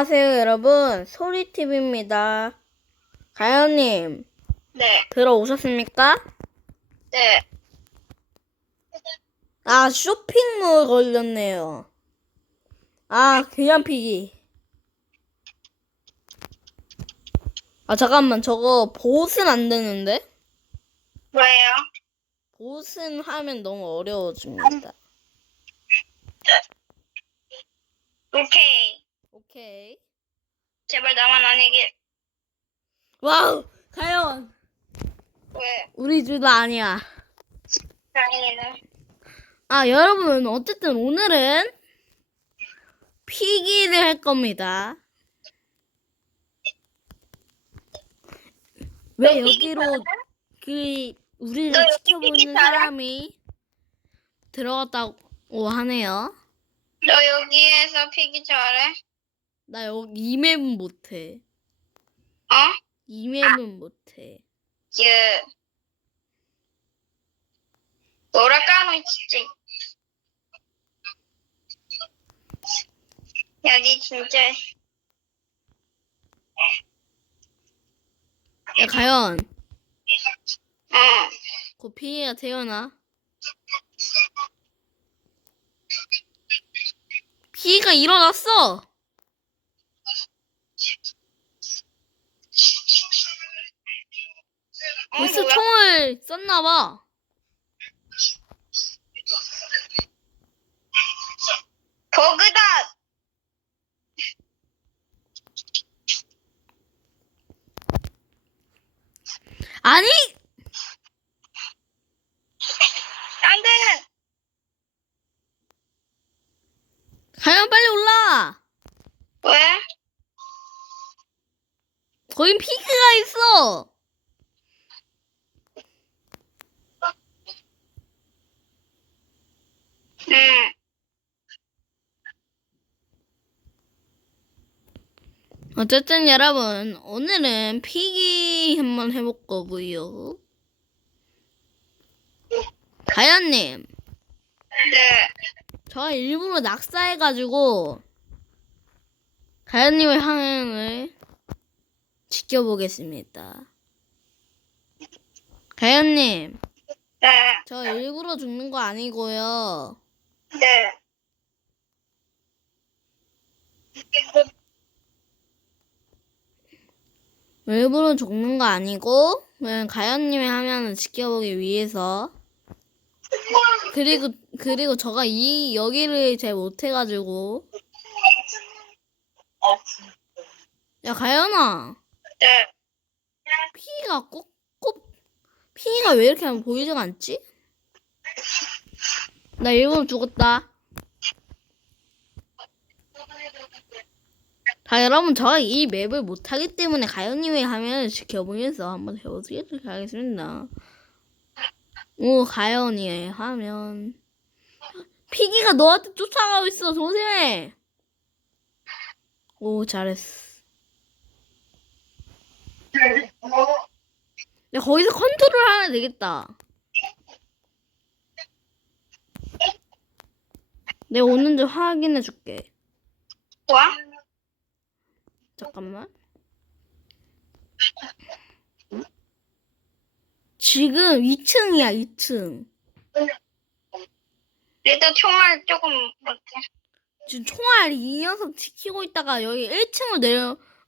안녕하세요, 여러분. 소리TV입니다. 가연님, 네, 들어오셨습니까? 네. 아, 쇼핑몰 걸렸네요. 아, 그냥 피기. 아, 잠깐만, 저거 보스는 안 되는데? 왜요? 보스는 하면 너무 어려워집니다. 오케이. 오케이. 제발 나만 아니게. 와우! 가연! 왜? 우리 둘 다 아니야. 다행이네. 아, 여러분, 어쨌든 오늘은 피기를 할 겁니다. 왜 여기로 그 우리를 너 여기 지켜보는 피기? 사람이 들어갔다고 하네요. 너 여기에서 피기 잘해? 나 여기 이 맵은 못해. 어? 이 맵은 못해. 예. 뭐랄까노 진짜. 여기 진짜. 야, 가연. 어. 곧 피기가 태어나. 피기가 일어났어! 어, 벌써? 총을 썼나봐. 버그다. 아니! 안 돼. 가연 빨리 올라! 왜? 거긴 피크가 있어! 응. 어쨌든 여러분, 오늘은 피기 한번 해볼 거고요. 가연님, 네. 저 일부러 낙사해가지고, 가연님의 화면을 지켜보겠습니다. 가연님, 네. 저 일부러 죽는 거 아니고요. 네. 일부러 죽는 거 아니고, 그냥 가연님의 화면을 지켜보기 위해서. 그리고, 그리고 저가 이, 여기를 잘 못해가지고. 야, 가연아. 네. 피가 꼭, 꼭, 피가 왜 이렇게 하면 보이지가 않지? 나 일부러 죽었다. 자, 여러분, 저 이 맵을 못하기 때문에 가연님의 화면을 지켜보면서 한번 해보도록 하겠습니다. 오, 가연이의 화면. 피기가 너한테 쫓아가고 있어, 조심해! 오, 잘했어. 야, 거기서 컨트롤 하면 되겠다. 내가 오는지 확인해 줄게. 와? 잠깐만. 지금 2층이야, 2층. 일단 총알 조금 못해. 지금 총알 이 녀석 지키고 있다가 여기 1층으로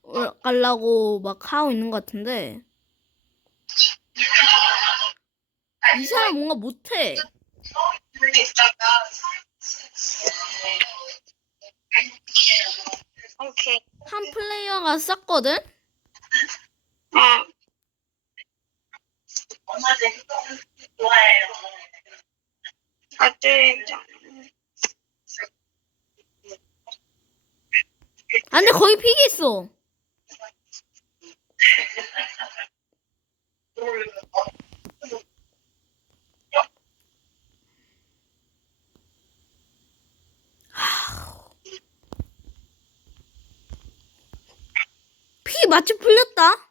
내려가려고 막 하고 있는 것 같은데. 이 사람 뭔가 못해. 오케이. 한 플레이어가 쌌거든? 어. 아들. 아, 근데 거기 픽이 있어. 피 마치 풀렸다.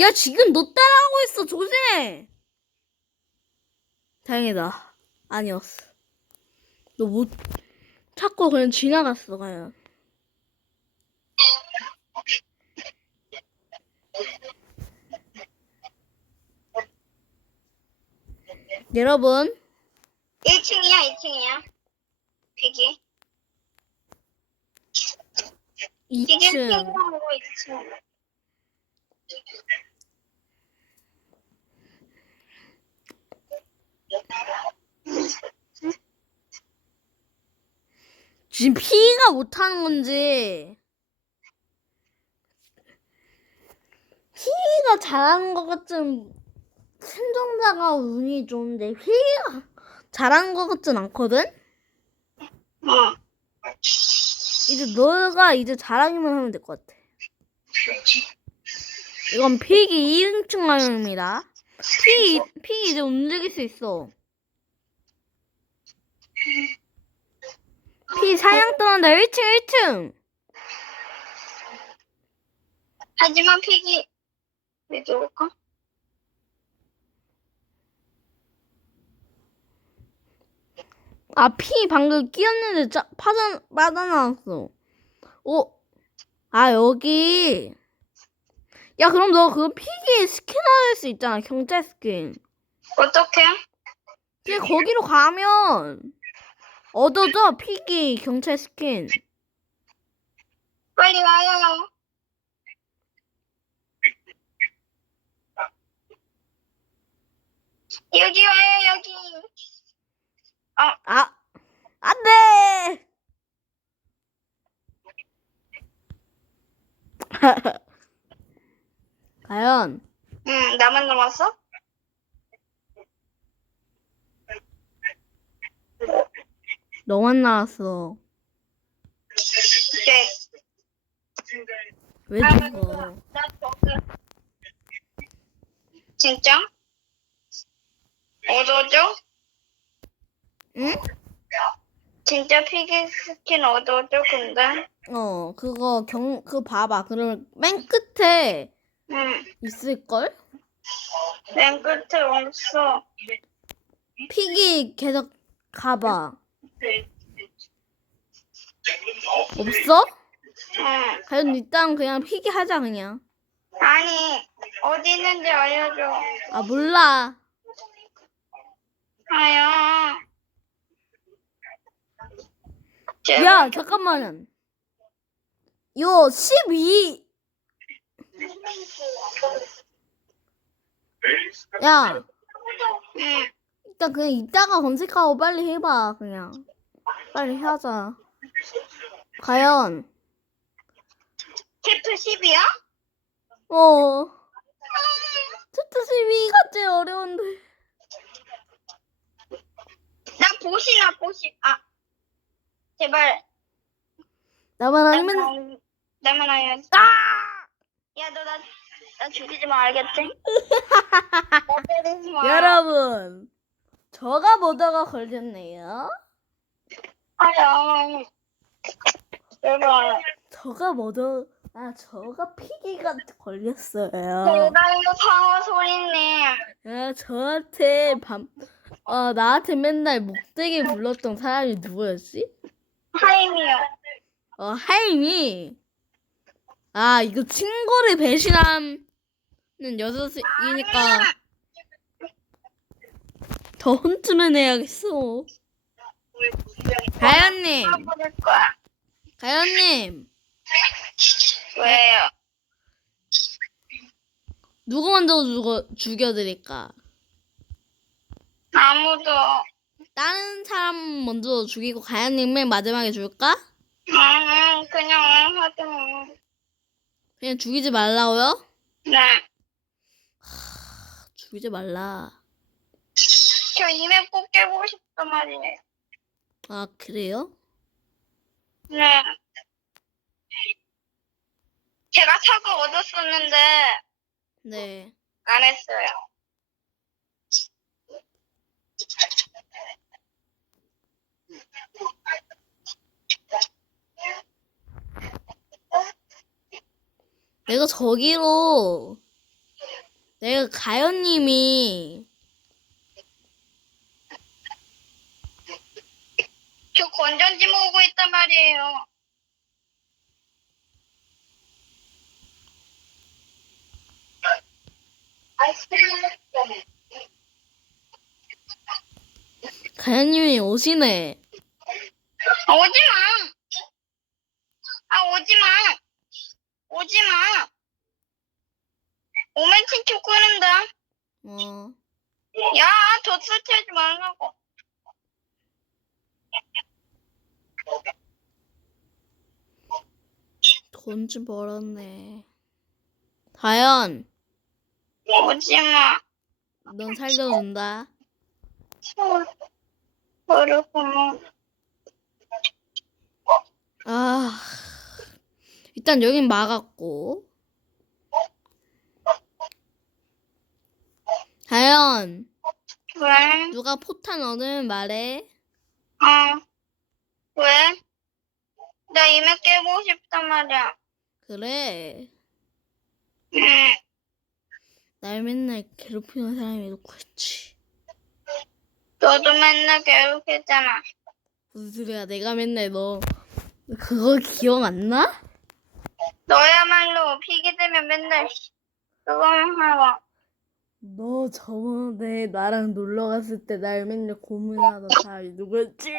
야, 지금 너 따라하고 있어. 조심해. 다행이다. 아니었어. 너 못 찾고 그냥 지나갔어, 가연. 여러분, 1층이야, 2층이야. 피기. 이게 2층. 핑크하고 2층. 지금 피가 못하는 건지 피가 잘하는 것 같은 생존자가 운이 좋은데 피가 잘하는 것 같진 않거든? 어. 이제 너가 이제 잘하기만 하면 될 것 같아. 이건 픽이 2인칭 라면입니다. 픽이, 픽이 이제 움직일 수 있어. 픽 사냥 떠난다. 1층, 1층. 하지만 피기. 왜 좋을까? 아, 피 방금 끼었는데 짜, 빠져, 빠져나왔어. 오, 아, 여기. 야, 그럼 너 그 피기 스킨 할수 있잖아. 경찰 스킨. 어떻게? 이제 거기로 가면 얻어져 피기 경찰 스킨. 빨리 와요. 여기 와요, 여기. 아, 안 돼! 과연, 응, 나만 남았어? 너만 나왔어. 네. 왜 죽어? 나 저기. 진짜? 얻어줘? 응? 진짜 피기 스킨 얻어줘, 근데? 어, 그거 경, 그거 봐봐. 그러면 맨 끝에 응. 있을걸? 맨 끝에 없어. 픽이 계속 가봐. 없어? 응. 과연 일단 그냥 픽이 하자, 그냥. 아니, 어디 있는지 알려줘. 아, 몰라. 아야. 제발. 야, 잠깐만. 요, 12. 야, 응. 일단 그냥 이따가 검색하고 빨리 해봐, 그냥. 빨리 하자. 과연, 챕터 10이야? 어. 챕터 12가 제일 어려운데. 나 보시나, 보시. 아. 제발. 나만 아니면, 나만, 나만 아니면. 아! 야, 너 나, 나 죽이지 마, 알겠지? 나 때리지 마. 여러분, 저가 보다가 걸렸네요. 아야. 제발. 저가 뭐더, 아, 저가 피기가 걸렸어요. 제발, 이거 상어 소리네. 야, 저한테 밤, 어, 나한테 맨날 목대기 불렀던 사람이 누구였지? 하임이요. 어, 하임이. 아, 이거 친구를 배신하는 녀석이니까 더 혼쭐을 내야겠어. 가연님. 가연님, 왜요? 누구 먼저 죽어, 죽여드릴까? 아무도. 다른 사람 먼저 죽이고 가연님 맨 마지막에 줄까? 응, 그냥 하지 마. 그냥 죽이지 말라고요? 네. 죽이지 말라. 저 이메 꼭 깨보고 싶단 말이에요. 아, 그래요? 네. 제가 사과 얻었었는데 네. 안 했어요. 내가 저기로 내가 가연님이 안전지 모으고 있단 말이에요. 가연님이 오시네. 아, 오지 마. 아, 오지 마. 오지 마. 오면 친추 끄는다. 어. 야, 저 설치하지 말라고. 돈 좀 벌었네. 가연, 오지 마. 넌 살려준다. 그렇구나. 아, 일단 여긴 막았고. 가연, 왜? 누가 포탄 얻으면 말해. 어. 왜? 나 이메 깨고 싶단 말이야. 그래. 응. 날 맨날 괴롭히는 사람이 놓고 있지. 너도 맨날 괴롭혔잖아. 무슨 소리야? 내가 맨날 너 그거 기억 안 나? 너야말로 피게 되면 맨날 그거만 하고. 너 저번에 나랑 놀러 갔을 때 날 맨날 고문하던 사람이 누구였지?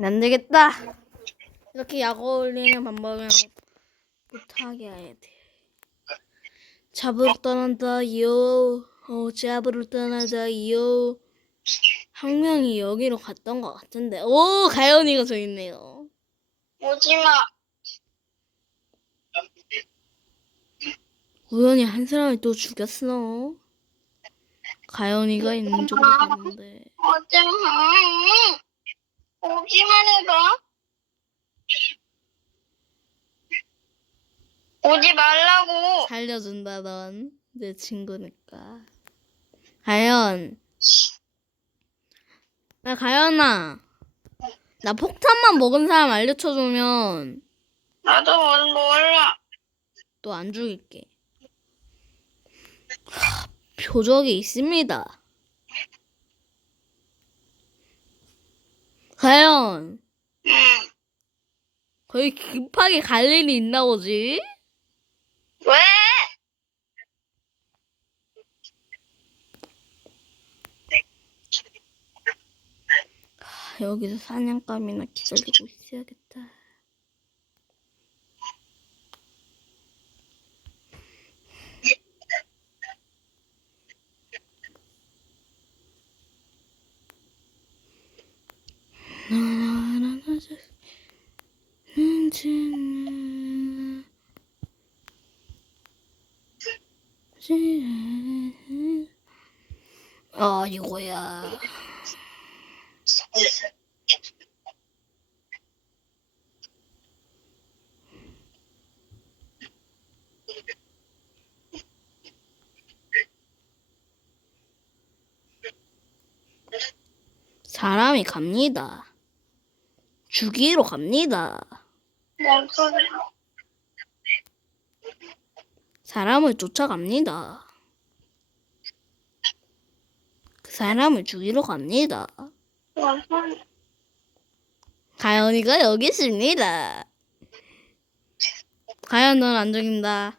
안 되겠다. 이렇게 약 어울리는 방법은 못하게 해야 돼. 잡으러 떠난다 요. 어, 잡으러 떠나자요. 한 명이 여기로 갔던 것 같은데. 오, 가연이가 저 있네요. 오지 마. 우연히 한 사람을 또 죽였어. 가연이가 있는 쪽으로 갔는데. 오지 마. 오기만 해봐. 오지 말라고. 살려준다, 넌. 내 친구니까. 가연. 야, 가연아. 나 폭탄만 먹은 사람 알려쳐주면 나도 뭘 몰라. 또 안 죽일게. 하, 표적이 있습니다. 가연. 응. 거의 급하게 갈 일이 있나 보지? 왜? 하, 여기서 사냥감이나 기다리고 있어야겠다. 아 이거야. 사람이 갑니다. 죽이러 갑니다. 사람을 쫓아갑니다. 그 사람을 죽이러 갑니다. 가연이가 여기 있습니다. 가연 넌안 죽인다.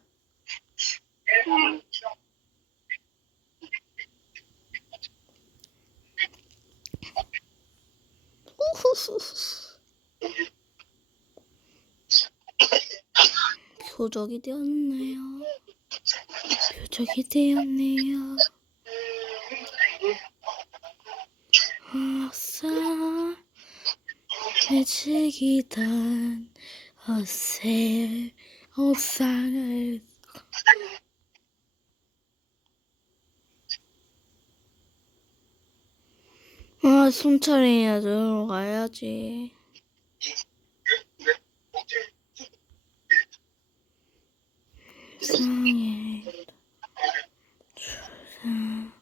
표적이 되었네요. 표적이 되었네요. 어서 해지기던 어새 옷상을 아, 순찰이야, 들어 가야지. 주사. 음.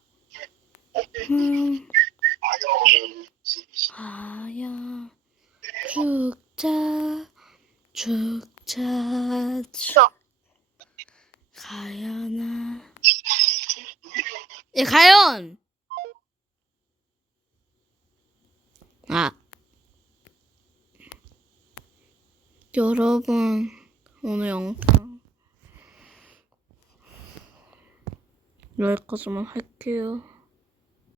가야. 죽자. 죽자. 죽. 가야나. 야, 가연! 아. 여러분, 오늘 영상 여기까지만 할게요.